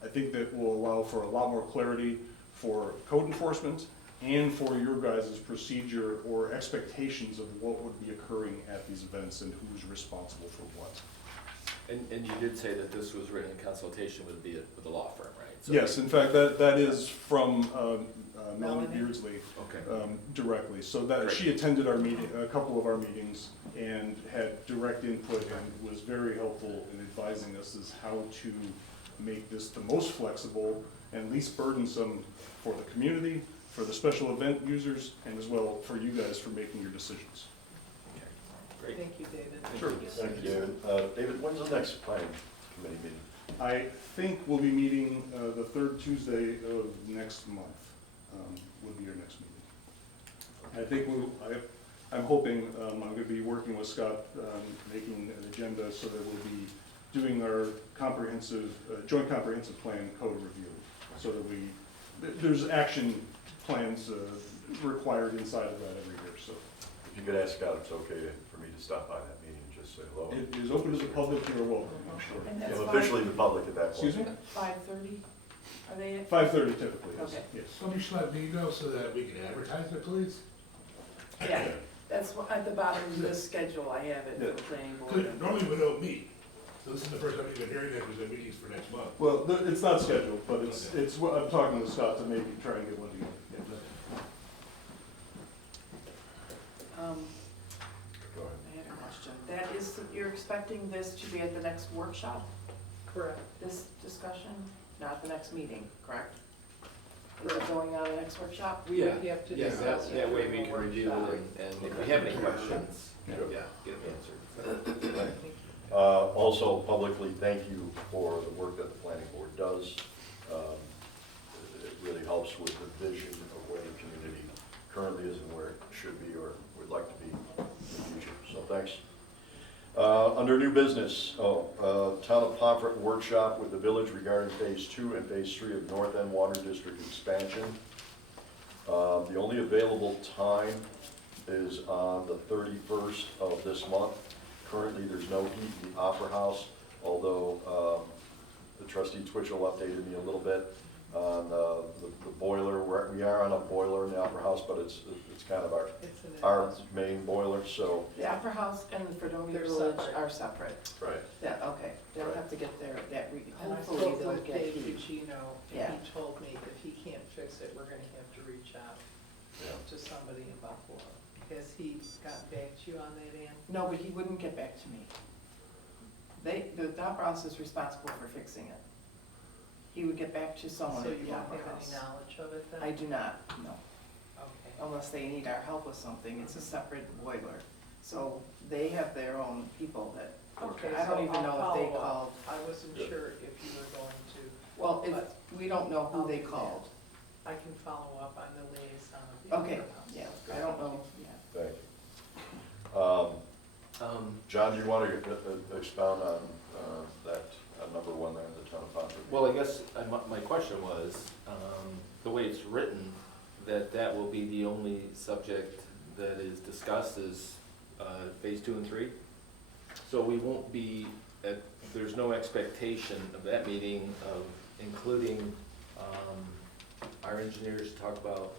I think that will allow for a lot more clarity for code enforcement and for your guys' procedure or expectations of what would be occurring at these events and who's responsible for what. And you did say that this was written in consultation with the law firm, right? So Yes, in fact, that is from Melanie Melanie? Beardsley Okay. directly. So that, Great. she attended our meeting, a couple of our meetings, and had direct input and was very helpful in advising us as how to make this the most flexible and least burdensome for the community, for the special event users, and as well for you guys for making your decisions. Great. Thank you, David. Sure. Thank you, David. David, when's the next planning committee meeting? I think we'll be meeting the third Tuesday of next month, would be your next meeting. I think I'm hoping, I'm gonna be working with Scott, making an agenda so that we'll be doing our comprehensive, joint comprehensive plan code review. So that there's action plans required inside of that every year, so. If you could ask Scott, it's okay for me to stop by that meeting and just say hello. It is open to the public, you're welcome, I'm sure. And that's I'm officially the public at that point. Excuse me? 5:30, are they at? 5:30 typically, yes, Okay. yes. Somebody should let me know so that we can advertise it, please. Yeah, that's what, at the bottom of the schedule, I have it for the planning board. Because normally we don't meet, so this is the first time we've been hearing that, because the meeting's for next month. Well, it's not scheduled, but I'm talking with Scott to maybe try and get one together. Yeah. Go ahead. I had a question. That is, you're expecting this to be at the next workshop, Correct. this discussion, not the next meeting, correct? Is it going on the next workshop? We would have to discuss it that way we in can a review workshop. it, and if we have any questions, Yeah. get them answered. Also, publicly, thank you for the work that the planning board does. It really helps with the vision of where the community currently is and where it should be or would like to be in the future, so thanks. Under new business, Town of Pomfret workshop with the village regarding phase 2 and phase 3 of North End Water District expansion. The only available time is on the 31st of this month. Currently, there's no heat in the Opera House, although the trustee Twitchell updated me a little bit on the boiler. We are on a boiler in the Opera House, but it's kind of It's an our investment. main boiler, so. The Opera House and the Fredonia They're Village separate. are separate. Right. Yeah, okay, they'll Right. have to get their, And I hopefully spoke they'll with get Dave heat. Fucino, Yeah. and he told me if he can't fix it, we're gonna have to reach out Yeah. to somebody in Buffalo. Has he got back to you on that, Ann? No, but he wouldn't get back to me. The Opera House is responsible for fixing it. He would get back to someone So at you the don't Opera have any House. knowledge of it then? I do not, no, Okay. unless they need our help with something, it's a separate boiler. So they have their own people that work. Okay, I don't so even I'll know if they follow up. called. I wasn't Yeah. sure if you were going to, Well, it's, we don't know who I'll they do that. called. I can follow up on the liaison of the Okay, Opera House. yeah, I don't know, yeah. Thank you. John, do you want to expound on that number one there in the Town of Pomfret? Well, I guess my question was, the way it's written, that will be the only subject that is discussed is phase 2 and 3. So we won't be, there's no expectation of that meeting of including our engineers to talk about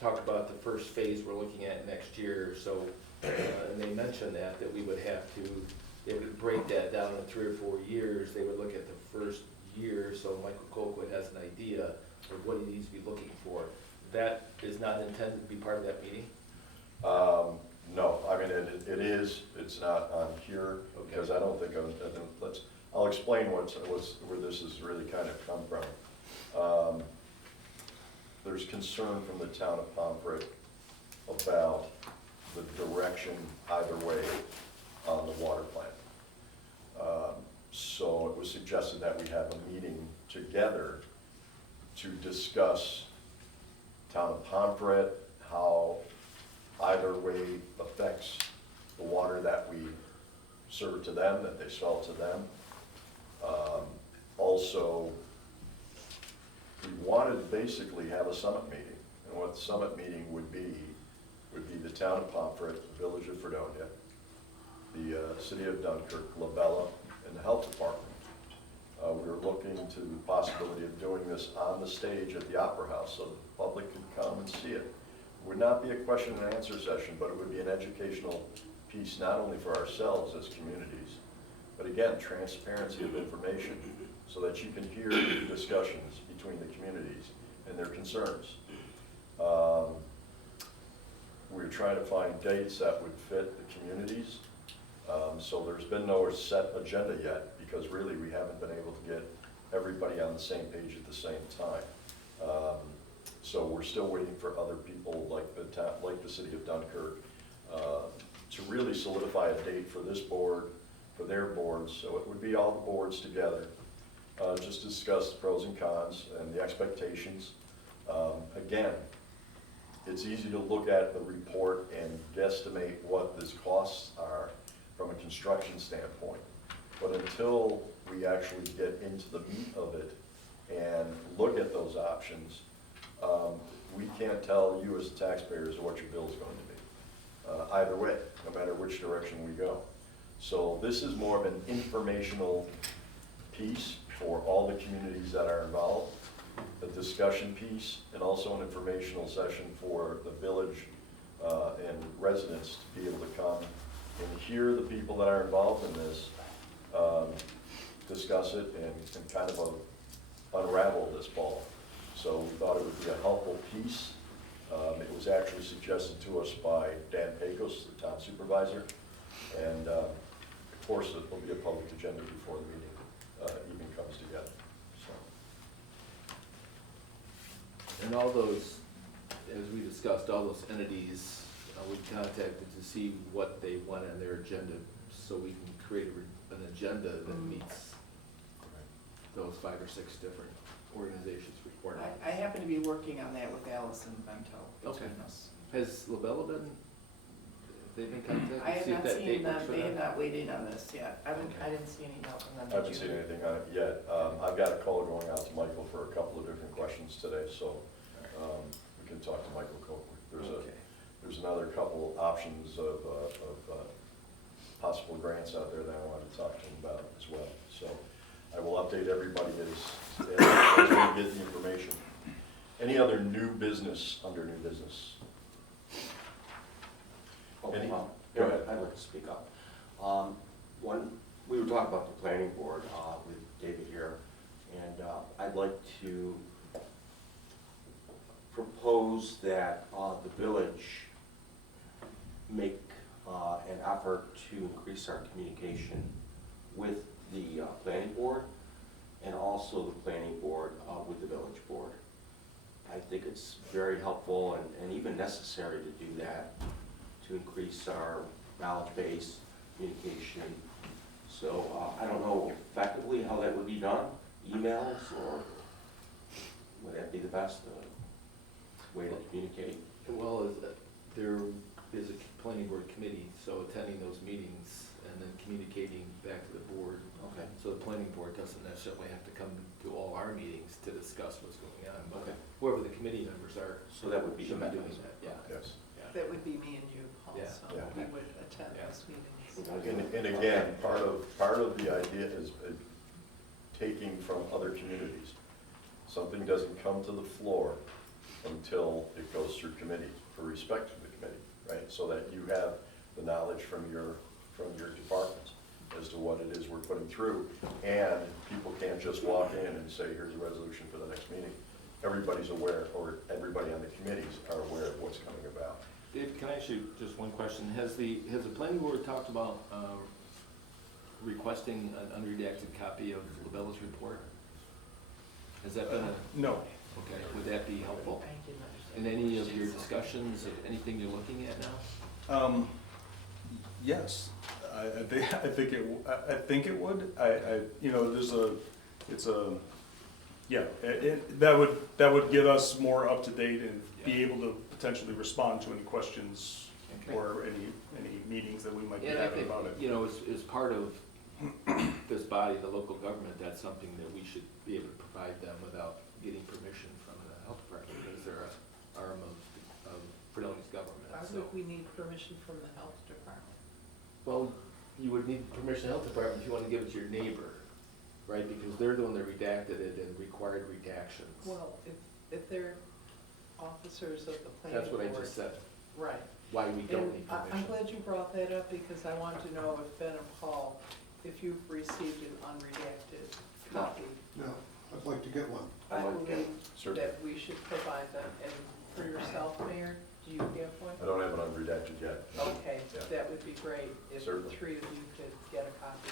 the first phase we're looking at next year. So, and they mentioned that we would have to, they would break that down in 3 or 4 years. They would look at the first year, so Michael Colquitt has an idea of what he needs to be looking for. That is not intended to be part of that meeting? No, I mean, it is, it's not on here, because I don't think, I'll explain where this has really kind of come from. There's concern from the town of Pomfret about the direction either way on the water plant. So it was suggested that we have a meeting together to discuss town of Pomfret, how either way affects the water that we serve to them, that they sell to them. Also, we wanted to basically have a summit meeting. And what the summit meeting would be the town of Pomfret, the village of Fredonia, the city of Dunkirk, Labella, and the health department. We were looking to the possibility of doing this on the stage at the Opera House so the public could come and see it. It would not be a question and answer session, but it would be an educational piece, not only for ourselves as communities, but again, transparency of information so that you can hear the discussions between the communities and their concerns. We're trying to find dates that would fit the communities. So there's been no set agenda yet, because really we haven't been able to get everybody on the same page at the same time. So we're still waiting for other people like the town, like the city of Dunkirk, to really solidify a date for this board, for their boards. So it would be all the boards together, just to discuss the pros and cons and the expectations. Again, it's easy to look at the report and guesstimate what these costs are from a construction standpoint. But until we actually get into the meat of it and look at those options, we can't tell you as taxpayers what your bill is going to be, either way, no matter which direction we go. So this is more of an informational piece for all the communities that are involved, a discussion piece, and also an informational session for the village and residents to be able to come and hear the people that are involved in this, discuss it and kind of unravel this ball. So we thought it would be a helpful piece. It was actually suggested to us by Dan Pecos, the town supervisor, and of course it will be a public agenda before the meeting even comes together. So. And all those, as we discussed, all those entities, we contacted to see what they want on their agenda, so we can create an agenda that meets those 5 or 6 different organizations' requirements. I happen to be working on that with Allison Bento between Okay. us. Has Labella they've been contacted? I have See if not that seen date them, works for they have them? not weighed in on this yet. I didn't see any email from them. I haven't seen anything on it yet. I've got a call going out to Michael for a couple of different questions today, so we can talk to Michael Copeland. There's another couple options of possible grants out there that I want to talk to him about as well. So I will update everybody as we get the information. Any other new business under new business? Any? Go ahead. I'd like to speak up. One, we were talking about the planning board with David here, and I'd like to propose that the village make an effort to increase our communication with the planning board and also the planning board with the village board. I think it's very helpful and even necessary to do that, to increase our knowledge base, communication. So I don't know effectively how that would be done, emails, or would that be the best way to communicate? Well, there is a planning board committee, so attending those meetings and then communicating back to the board. Okay. So the planning board doesn't necessarily have to come to all our meetings to discuss what's going on, but Okay. whoever the committee members are. So that would be should the be doing mechanism. that, yeah. Yes. That would be me and you. hall, Yeah. so Yeah. we would attend Yeah. those meetings. And again, part of the idea is taking from other communities. Something doesn't come to the floor until it goes through committee, for respect to the committee, right? So that you have the knowledge from your departments as to what it is we're putting through. And people can't just walk in and say, here's a resolution for the next meeting. Everybody's aware, or everybody on the committees are aware of what's coming about. Dave, can I ask you just one question? Has the planning board talked about requesting an unredacted copy of LaBella's report? Has that been a, No. okay, would that be helpful? In any of your discussions, of anything you're looking at now? Yes, I think it would. You know, that would get us more up to date and be able to potentially respond to any questions Okay. or any meetings that we might be And I having think, about it. you know, as part of this body, the local government, that's something that we should be able to provide them without getting permission from the health department, because they're an arm of Fredonia's government, Why so. would we need permission from the health department? Well, you would need permission of the health department if you want to give it to your neighbor, right? Because they're the one that redacted it and required redactions. Well, if they're officers of the planning That's board. what I just said, Right. why we don't And need I'm permission. glad you brought that up, because I want to know if Ben and Paul, if you've received an unredacted copy. No, I'd like to get one. I I'd like to get believe Certainly. that we should provide them, and for yourself, Mayor, do you have one? I don't have it unredacted yet. Okay, Yeah. that would be great if the Certainly. three of you could get a copy.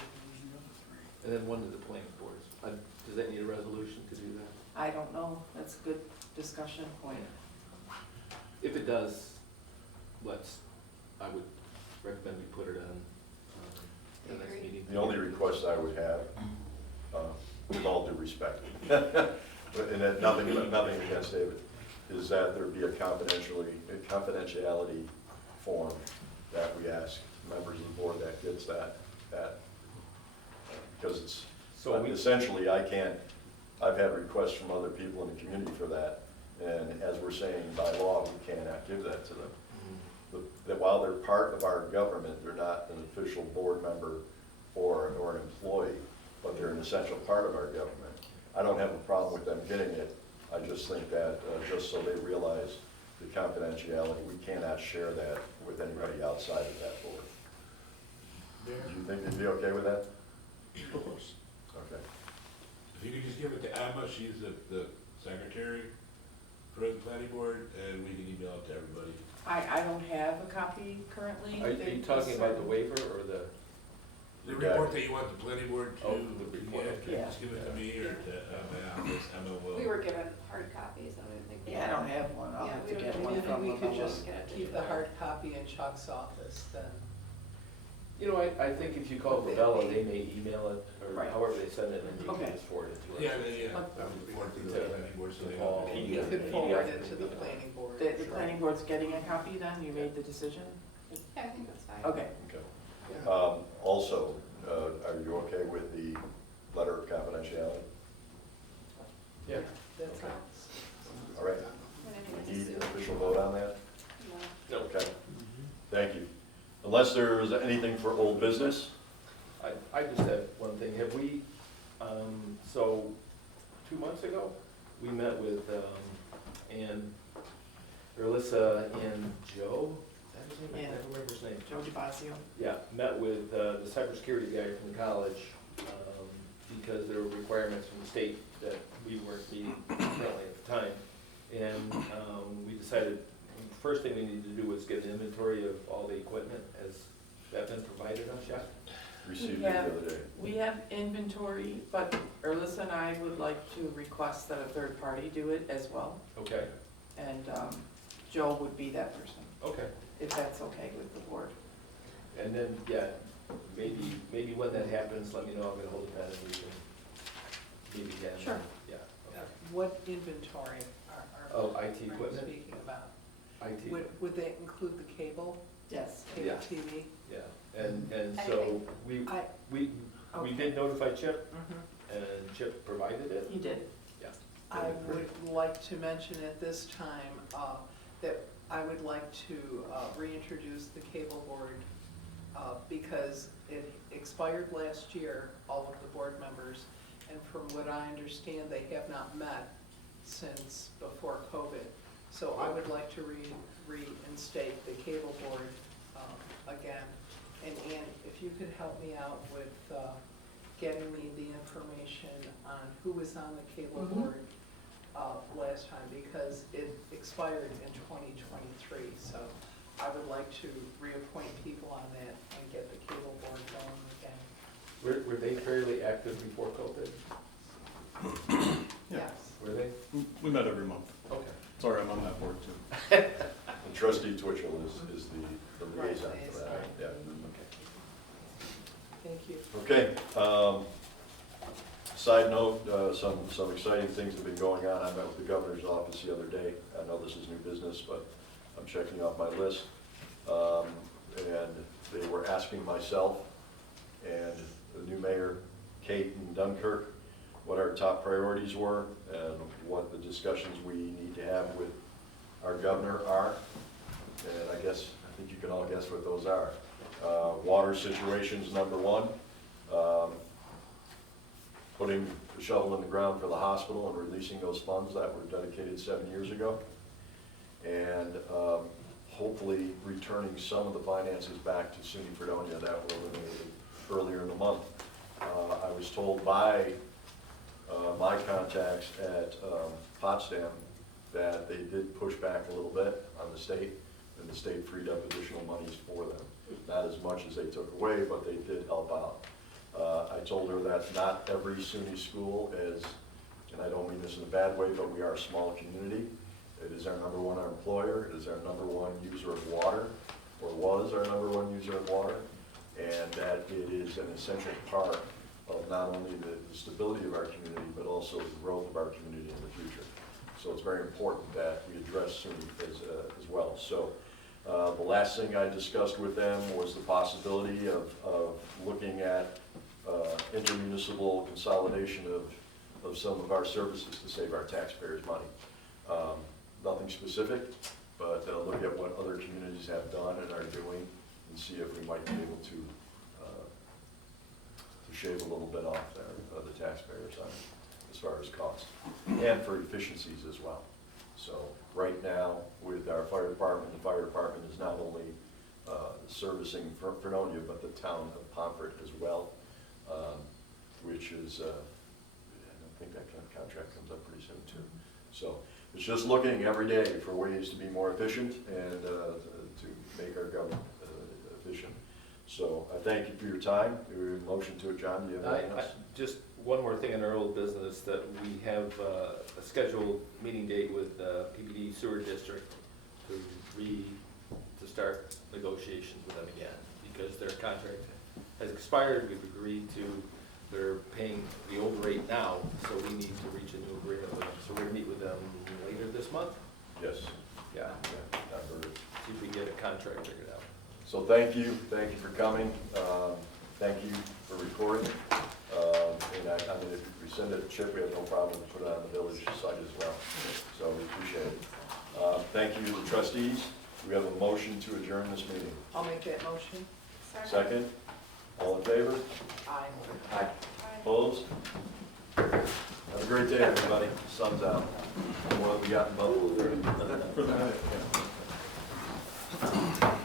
And then one to the planning boards. Does that need a resolution to do that? I don't know, that's a good discussion point. If it does, I would recommend we put it on the next Agree. meeting. The only request I would have, with all due respect, and that nothing against David, is that there be a confidentiality form that we ask members of the board that gets that, because it's, essentially, I've had requests from other people in the community for that, and as we're saying by law, we cannot give that to them. That while they're part of our government, they're not an official board member or an employee, but they're an essential part of our government. I don't have a problem with them getting it. I just think that, just so they realize the confidentiality, we cannot share that with anybody outside of that board. Do you think they'd be okay with that? Of course. Okay. If you could just give it to Emma, she's the secretary for the planning board, and we can email it to everybody. I don't have a copy currently. Are you talking about the waiver or the? The report that you want the planning board to Oh, the report, get, okay. just give it to me or to my office, Emma will. We were given hard copies, I don't think. we Yeah, I don't have one, I'll Yeah, have we to don't get have one any. from Maybe we could Lavella. just Get it keep the digital. hard copy in Chuck's office then. You know, I think if you call Lavella, they may email it, or Right. however they send it, and you Okay. can just forward it to us. Yeah, I would forward to the planning board so they Paul. know. You Yeah. could forward it to the planning board. The planning board's getting a copy then, you made the decision? Yeah, I think that's fine. Okay. Okay. Also, are you okay with the letter of confidentiality? Yeah. That's Okay. nice. All right. And I think We it's need a an official vote on that? No. Okay. Thank you. Unless there's anything for old business? I just have one thing, have we, so, 2 months ago, we met with, Alyssa and Joe, is that his name? I Yeah. can't remember his name. Joe DiBasio. Yeah, met with the cybersecurity guy from the college, because there were requirements from the state that we weren't meeting currently at the time. And we decided, the first thing we needed to do was get an inventory of all the equipment. Has that been provided us yet? Received it the other day. We have inventory, but Alyssa and I would like to request that a third party do it as well. Okay, And Joe would be that person, okay. if that's okay with the board. And then, yeah, maybe when that happens, let me know, I'll get ahold of that and we can, maybe, yeah. Sure. Yeah, okay. What inventory are Oh, IT are you equipment? speaking about? IT, Would that include the cable, Yes. cable Yeah. TV? yeah, and so we Okay. did notify Chip, Mhm. and Chip provided it. He did. I would like to mention at this time that I would like to reintroduce the cable board because it expired last year, all of the board members, and from what I understand, they have not met since before COVID. So I would like to reinstate the cable board again. And Ann, if you could help me out with getting me the information on who was on the cable board last time, because it expired in 2023. So I would like to reappoint people on that and get the cable board going again. Were they fairly active before COVID? Yeah. Yes. Were they? We met every month. Okay. Sorry, I'm on that board too. And Trustee Twitchell is the liaison for that, Right. yeah. Thank you. Okay, side note, some exciting things have been going on. I met with the governor's office the other day. I know this is new business, but I'm checking off my list. And they were asking myself and the new mayor, Kate in Dunkirk, what our top priorities were and what the discussions we need to have with our governor are. And I think you can all guess what those are. Water situation's number one. Putting the shovel in the ground for the hospital and releasing those funds that were dedicated 7 years ago. And hopefully returning some of the finances back to SUNY Fredonia that were eliminated earlier in the month. I was told by my contacts at Potsdam that they did push back a little bit on the state, and the state freed up additional monies for them. Not as much as they took away, but they did help out. I told her that not every SUNY school is, and I don't mean this in a bad way, but we are a small community. It is our number one employer, it is our number one user of water, or was our number one user of water, and that it is an essential part of not only the stability of our community, but also the growth of our community in the future. So it's very important that we address SUNY as well. So the last thing I discussed with them was the possibility of looking at intermunicipal consolidation of some of our services to save our taxpayers money. Nothing specific, but look at what other communities have done and are doing and see if we might be able to shave a little bit off there, the taxpayers on as far as cost and for efficiencies as well. So right now with our fire department, the fire department is not only servicing Fredonia, but the town of Pomfret as well, which is, I think that kind of contract comes up pretty soon too. So it's just looking every day for ways to be more efficient and to make our government efficient. So I thank you for your time. Your motion to it, John, do you have anything else? Just one more thing in our old business, that we have a scheduled meeting date with PPD Sewer District to start negotiations with them again, because their contract has expired. We've agreed to, they're paying the old rate now, so we need to reach a new agreement with them. So we're gonna meet with them later this month. Yes. Yeah, I've heard it. see if we can get a contract figured out. So thank you for coming. Thank you for recording. And I mean, if we send it to Chip, we have no problem to put it on the village site as well. So we appreciate it. Thank you to the trustees. We have a motion to adjourn this meeting. I'll make that motion. Second? All in favor? Aye. Aye. Opposed? Have a great day, everybody. Sun's out. What we got in Buffalo? For the minute, yeah.